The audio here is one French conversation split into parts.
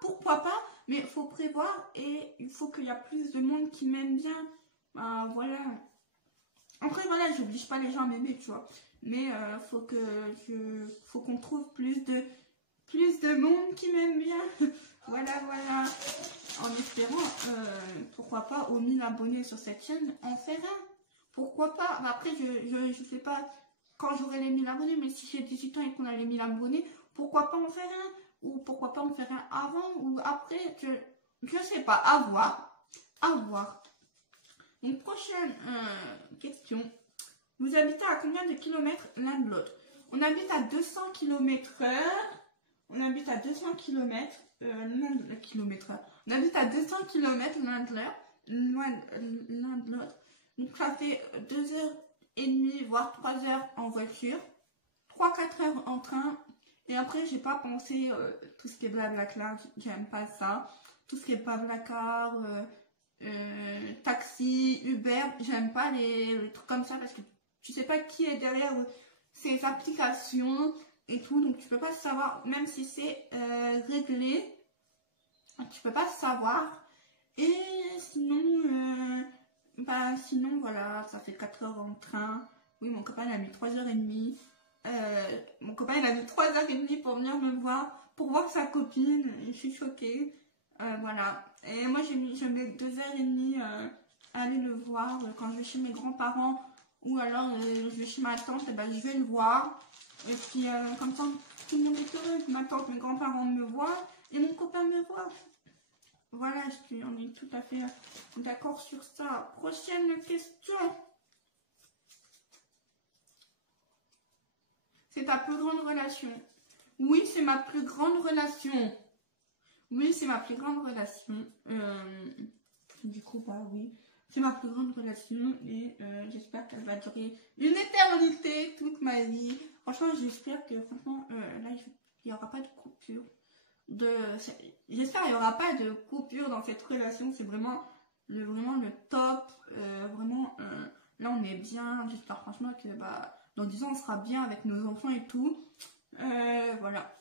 pourquoi pas, mais il faut prévoir et il faut qu'il y a plus de monde qui m'aime bien. Voilà. Après, voilà, j'oblige pas les gens à m'aimer, tu vois. Mais faut qu'on trouve plus de monde qui m'aime bien. Voilà, voilà. En espérant, pourquoi pas, aux 1000 abonnés sur cette chaîne, en faire un. Pourquoi pas. Après, je sais pas quand j'aurai les 1000 abonnés, mais si j'ai 18 ans et qu'on a les 1000 abonnés, pourquoi pas en faire un? Ou pourquoi pas en faire un avant ou après? Je sais pas. À voir. À voir. Donc, prochaine question. Vous habitez à combien de kilomètres l'un de l'autre? On habite à 200 km/h. On habite à 200 km km/h. On habite à 200 km l'un de l'autre. Donc ça fait 2h30, voire 3 heures en voiture. 3-4 heures en train. Et après, j'ai pas pensé tout ce qui est blablacar. J'aime pas ça. Tout ce qui est blablacar, taxi, Uber. J'aime pas les trucs comme ça parce que tu sais pas qui est derrière ces applications et tout, donc tu peux pas savoir, même si c'est réglé, tu peux pas savoir. Et sinon, sinon voilà, ça fait 4 heures en train. Oui, mon copain il a mis 3h30. Mon copain il a mis 3h30 pour venir me voir, pour voir sa copine. Je suis choquée. Voilà. Et moi je mets 2h30 à aller le voir quand je vais chez mes grands-parents. Ou alors je vais chez ma tante, et ben, je vais le voir. Et puis comme ça, tout le monde est heureux. Ma tante, mes grands-parents me voient et mon copain me voit. Voilà, on est tout à fait d'accord sur ça. Prochaine question. C'est ta plus grande relation? Oui, c'est ma plus grande relation. Oui, c'est ma plus grande relation. Du coup, bah oui. C'est ma plus grande relation et j'espère qu'elle va durer une éternité, toute ma vie. Franchement, j'espère que, franchement, là, il n'y aura pas de coupure. J'espère qu'il n'y aura pas de coupure dans cette relation. C'est vraiment le top. Vraiment, là, on est bien. J'espère franchement que dans 10 ans, on sera bien avec nos enfants et tout. Voilà.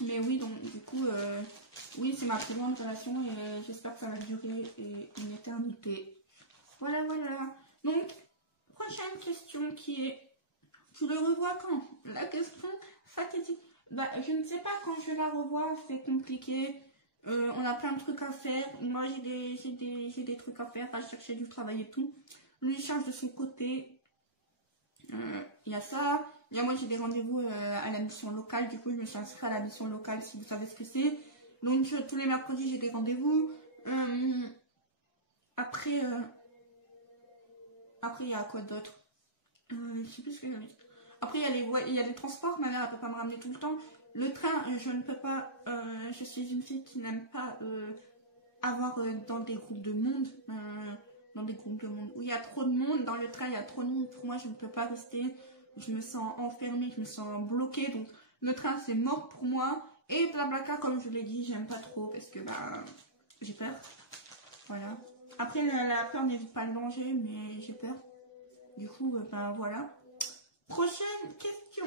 Mais oui, donc du coup, oui, c'est ma plus grande relation et j'espère que ça va durer une éternité. Voilà, voilà. Donc, prochaine question qui est, tu le revois quand? La question fatidique. Je ne sais pas quand je la revois, c'est compliqué. On a plein de trucs à faire. Moi, j'ai des trucs à faire, à chercher du travail et tout. Lui, il cherche de son côté. Il y a ça. Et moi, j'ai des rendez-vous à la mission locale. Du coup, je me suis inscrite à la mission locale, si vous savez ce que c'est. Donc, tous les mercredis, j'ai des rendez-vous. Après, il y a quoi d'autre? Je sais plus ce que j'avais dit. Après, il y a les transports. Ma mère, elle peut pas me ramener tout le temps. Le train, je ne peux pas. Je suis une fille qui n'aime pas avoir dans des groupes de monde. Dans des groupes de monde où il y a trop de monde. Dans le train, il y a trop de monde. Pour moi, je ne peux pas rester. Je me sens enfermée, je me sens bloquée. Donc, le train, c'est mort pour moi. Et Blablacar, comme je l'ai dit, j'aime pas trop parce que j'ai peur. Voilà. Après, la peur n'évite pas le danger, mais j'ai peur. Du coup, voilà. Prochaine question.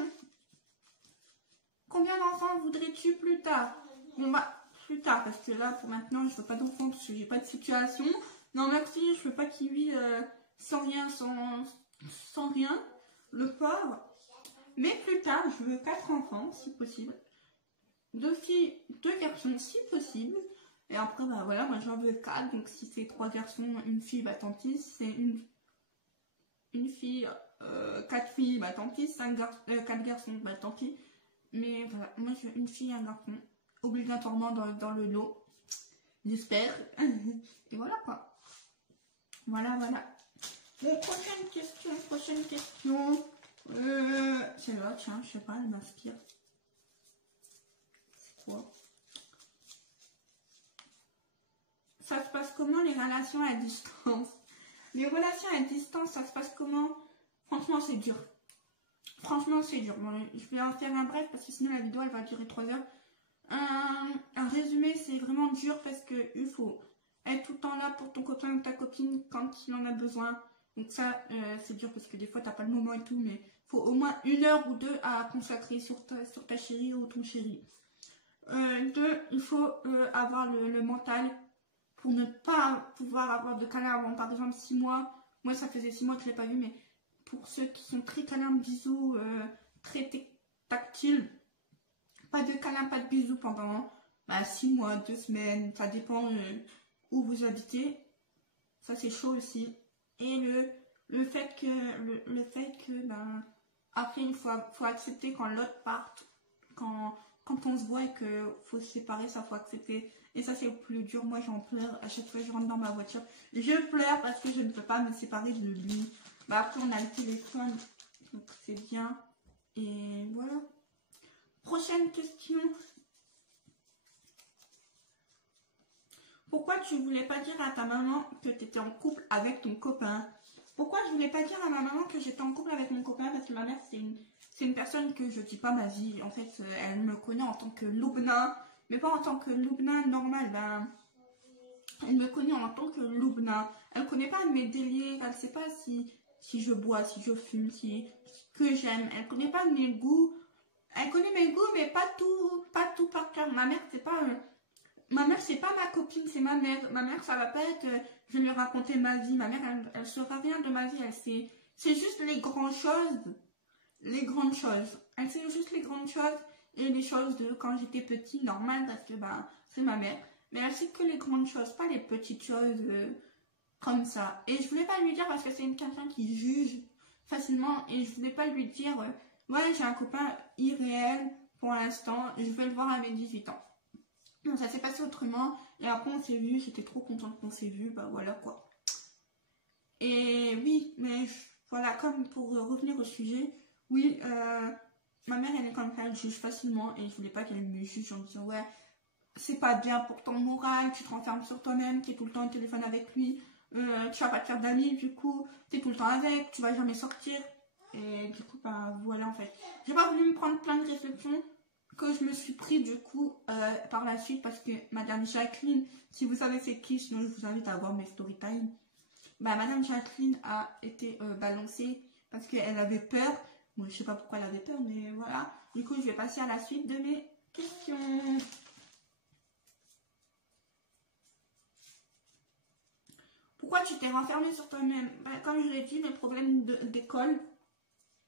Combien d'enfants voudrais-tu plus tard? Bon, plus tard, parce que là, pour maintenant, je veux pas d'enfants parce que j'ai pas de situation. Non, merci, je veux pas qu'il vive sans rien, sans rien. Le pauvre. Mais plus tard, je veux 4 enfants, si possible. 2 filles, 2 garçons, si possible. Et après, voilà, moi j'en veux 4. Donc si c'est 3 garçons, une fille, tant pis. Si c'est une fille, 4 filles, tant pis. 4 garçons, tant pis. Mais voilà, moi je veux une fille et un garçon. Obligatoirement dans le lot. J'espère. Et voilà quoi. Voilà, voilà. Bon, prochaine question. Celle-là, tiens, je sais pas, elle m'inspire. C'est quoi? Ça se passe comment les relations à distance? Les relations à distance, ça se passe comment? Franchement, c'est dur. Franchement, c'est dur. Bon, je vais en faire un bref parce que sinon la vidéo elle va durer 3 heures. Un résumé, c'est vraiment dur parce que il faut être tout le temps là pour ton copain ou ta copine quand il en a besoin. Donc ça, c'est dur parce que des fois, t'as pas le moment et tout, mais il faut au moins 1 heure ou 2 à consacrer sur ta chérie ou ton chéri. Deux, il faut avoir le mental pour ne pas pouvoir avoir de câlin avant, par exemple, 6 mois. Moi, ça faisait 6 mois que je ne l'ai pas vu, mais pour ceux qui sont très câlins, bisous, très tactiles, pas de câlin, pas de bisous pendant 6 mois, 2 semaines, ça dépend où vous habitez. Ça, c'est chaud aussi. Et le fait que après, il faut accepter quand l'autre parte, quand on se voit et qu'il faut se séparer, ça faut accepter. Et ça, c'est le plus dur. Moi, j'en pleure. À chaque fois que je rentre dans ma voiture, je pleure parce que je ne peux pas me séparer de lui. Après, on a le téléphone, donc c'est bien. Et voilà. Prochaine question. Pourquoi tu voulais pas dire à ta maman que tu étais en couple avec ton copain? Pourquoi je voulais pas dire à ma maman que j'étais en couple avec mon copain? Parce que ma mère, c'est une personne que je dis pas ma vie. En fait, elle me connaît en tant que Loubna, mais pas en tant que Loubna normal. Elle me connaît en tant que Loubna. Elle connaît pas mes délires. Elle sait pas si je bois, si je fume, que j'aime. Elle connaît pas mes goûts. Elle connaît mes goûts, mais pas tout par cœur. Ma mère, c'est pas ma copine, c'est ma mère. Ma mère, ça va pas être, je vais lui raconter ma vie. Ma mère, elle saura rien de ma vie. C'est juste les grandes choses. Les grandes choses. Elle sait juste les grandes choses et les choses de quand j'étais petit, normal, parce que c'est ma mère. Mais elle sait que les grandes choses, pas les petites choses comme ça. Et je voulais pas lui dire parce que c'est quelqu'un qui juge facilement et je voulais pas lui dire, ouais, j'ai un copain irréel pour l'instant, je vais le voir à mes 18 ans. Non, ça s'est passé autrement. Et après, on s'est vu. J'étais trop contente qu'on s'est vu. Voilà quoi. Et oui, mais voilà, comme pour revenir au sujet, oui, ma mère, elle est comme ça, elle juge facilement. Et je voulais pas qu'elle me juge en disant, ouais, c'est pas bien pour ton moral, tu te renfermes sur toi-même, tu es tout le temps au téléphone avec lui, tu vas pas te faire d'amis, du coup, tu es tout le temps avec, tu vas jamais sortir. Et du coup, voilà en fait. J'ai pas voulu me prendre plein de réflexions que je me suis pris du coup par la suite parce que Madame Jacqueline, si vous savez c'est qui, sinon je vous invite à voir mes story time. Madame Jacqueline a été balancée parce qu'elle avait peur. Bon, je sais pas pourquoi elle avait peur, mais voilà. Du coup, je vais passer à la suite de mes questions. Pourquoi tu t'es renfermée sur toi-même? Comme je l'ai dit, mes problèmes d'école,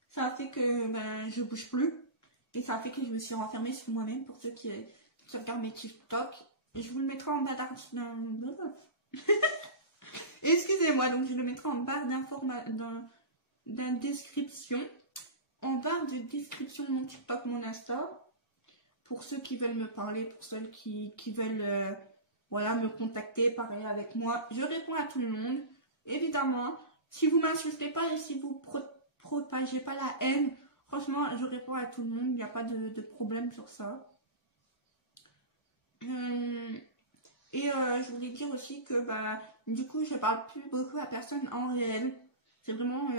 ça a fait que je bouge plus. Et ça a fait que je me suis renfermée sur moi-même. Pour ceux qui regardent mes TikTok, et je vous le mettrai en bas excusez-moi, donc je le mettrai en barre description. En barre de description mon TikTok, mon Insta. Pour ceux qui veulent me parler, pour ceux qui veulent voilà, me contacter, parler avec moi. Je réponds à tout le monde. Évidemment, si vous m'insultez pas et si vous propagez pas la haine, franchement, je réponds à tout le monde. Il n'y a pas de problème sur ça. Et je voulais dire aussi que du coup, je parle plus beaucoup à personne en réel. C'est vraiment,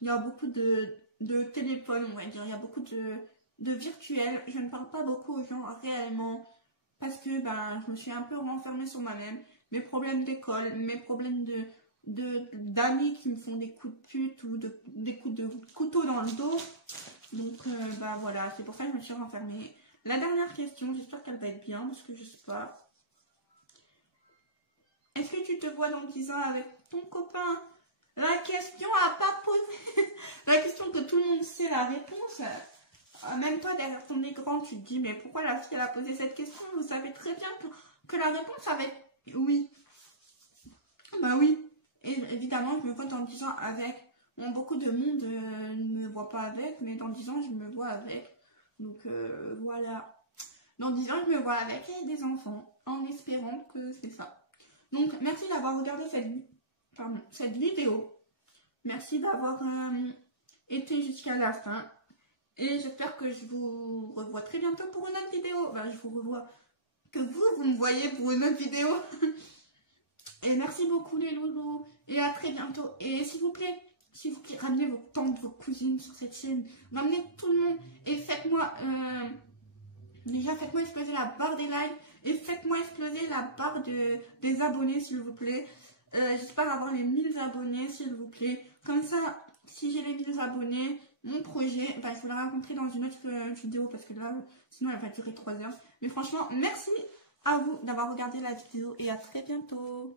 il y a beaucoup de téléphones, on va dire. Il y a beaucoup de virtuels. Je ne parle pas beaucoup aux gens réellement parce que je me suis un peu renfermée sur moi-même. Mes problèmes d'école, mes problèmes d'amis qui me font des coups de pute ou des coups de couteau dans le dos. Donc voilà, c'est pour ça que je me suis renfermée. La dernière question, j'espère qu'elle va être bien parce que je sais pas. Est-ce que tu te vois dans 10 ans avec ton copain? La question à pas poser. La question que tout le monde sait la réponse. Même toi derrière ton écran, tu te dis mais pourquoi la fille elle a posé cette question? Vous savez très bien que la réponse va être oui. Oui. Et évidemment, je me vois dans 10 ans avec. Bon, beaucoup de monde ne me voit pas avec, mais dans 10 ans, je me vois avec. Donc voilà. Dans 10 ans, je me vois avec des enfants, en espérant que c'est ça. Donc, merci d'avoir regardé cette vidéo. Merci d'avoir été jusqu'à la fin. Et j'espère que je vous revois très bientôt pour une autre vidéo. Je vous revois. Que vous me voyez pour une autre vidéo. Et merci beaucoup les loulous. Et à très bientôt. Et s'il vous plaît, ramenez vos tantes, vos cousines sur cette chaîne. Ramenez tout le monde. Et faites-moi... déjà, faites-moi exploser la barre des likes. Et faites-moi exploser la barre des abonnés, s'il vous plaît. J'espère avoir les 1000 abonnés, s'il vous plaît. Comme ça, si j'ai les 1000 abonnés, mon projet. Bah, je vous le raconterai dans une autre vidéo parce que là, sinon elle va durer 3 heures. Mais franchement, merci à vous d'avoir regardé la vidéo et à très bientôt.